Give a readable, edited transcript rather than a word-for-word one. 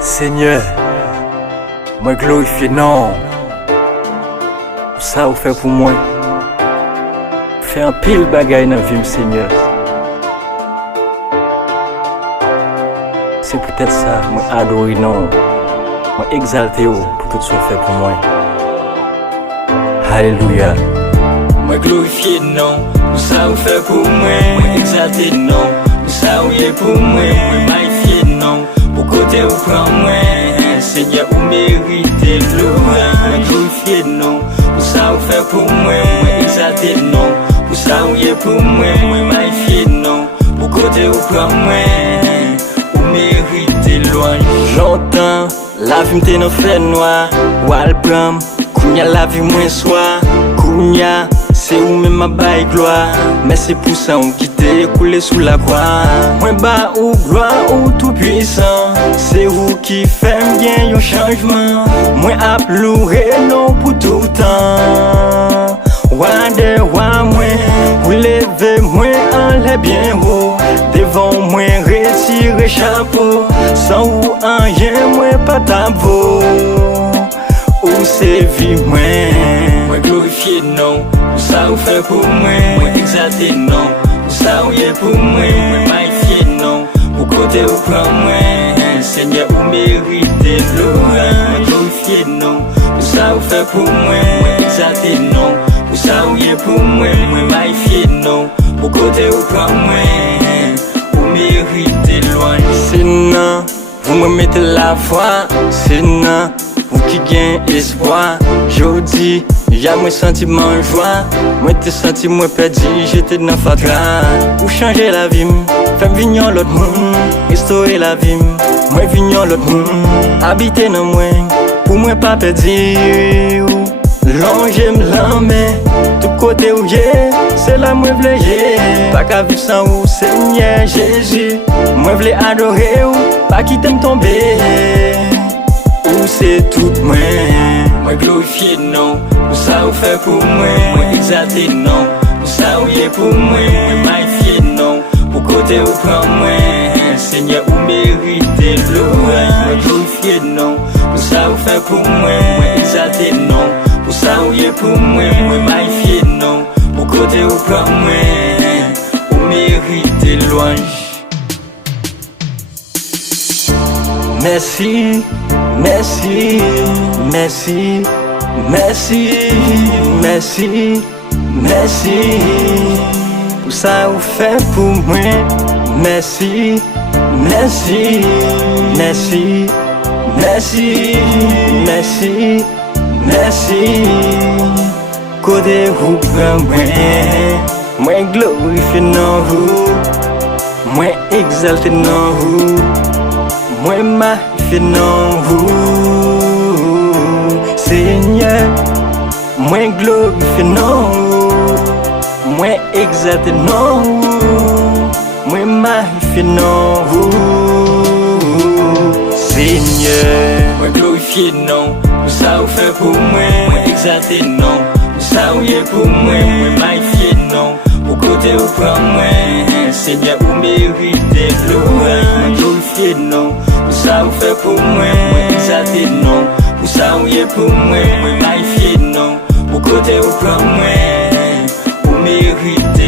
Seigneur, moi glorifie non. Ça vous fait pour moi. Fait un pile bagaille dans la vie, Seigneur. C'est peut-être ça, moi adorer non. Moi exalter pour tout ce que fait pour moi. Alléluia. Moi glorifier non, pour ça vous fait pour moi. Moi exalter non, pour ça vous est pour moi. Moi magnifier non, pour côté vous prend moi. Seigneur vous méritez louange. Moi glorifier non, pour ça vous fait pour moi. Moi exalter non, pour ça vous est pour moi. Moi magnifier non, pour côté vous prend moi. Vous méritez louange. Longtemps, la vie m'était dans fait noir. Ou album, kounya la vie moins soir. Kounya, c'est où même ma baille gloire. Mais c'est pour ça on quitte coulé sous la croix. Moins bas ou gloire ou tout puissant. C'est vous qui faites bien yon changement. Moins à pleurer non pour tout temps. Roi de roi moins, vous levez moins en l'air bien haut. Devant moi retirer chapeau. Sans ou en rien moins pas tabou. Ou c'est vie moins. Moi glorifier non, pour ça vous fait pour moi. Moi exalter non, pour ça vous est pour moi. Moi magnifier non, pour côté vous prend moi. Seigneur vous méritez louange. Moi glorifier non, pour ça vous fait pour moi. Moi exalter non, pour ça vous est pour moi. Moi magnifier non, pour côté vous prend moi. Vous méritez louange. C'est non, vous me mettez la foi. C'est non, vous qui gagnez espoir. Jodi, y'a moi sentiment joie. Moi t'es senti moi perdu, j'étais dans fatra. Pour changer la vie, faire venir l'autre monde. Restaurer la vie, moi venir l'autre monde. Habiter dans moi, pour moi pas perdu. Longer m'lamber, tout côté où y'est, c'est là moi v'lais y'est. Pas qu'à vivre sans vous, Seigneur Jésus. Moi v'lais adorer ou, pas quitter m'tomber. Ou c'est tout moi. Moi glorifier non, pour ça vous fait pour moi. Moi exalter non, pour ça vous est pour moi. Moi magnifier non, pour côté vous prend moi. Seigneur vous méritez louange. Moi glorifier non, pour ça vous fait pour moi. Moi exalter non, pour ça vous est pour moi. Moi magnifier non, pour côté vous prend moi. Vous méritez louange. Merci, merci, merci, merci, merci, merci. Pour ça vous fait pour moi. Merci, merci, merci, merci, merci, merci. Côté vous prend moi. Moi glorifie non vous. Moi exalte non vous. Moi magnifié non vous, Seigneur. Moi glorifie non vous. Moi exalté non vous. Moi magnifié non vous, Seigneur. Moi glorifier non, pour ça vous fait pour moi. Moi exalter non, pour ça vous est pour moi. Moi magnifier non, pour côté vous prend moi. Seigneur vous méritez louange. Moi glorifier non, pour ça vous fait pour moi. Moi exalter non, pour ça vous est pour moi. Moi magnifier non, pour côté vous prend moi. Vous méritez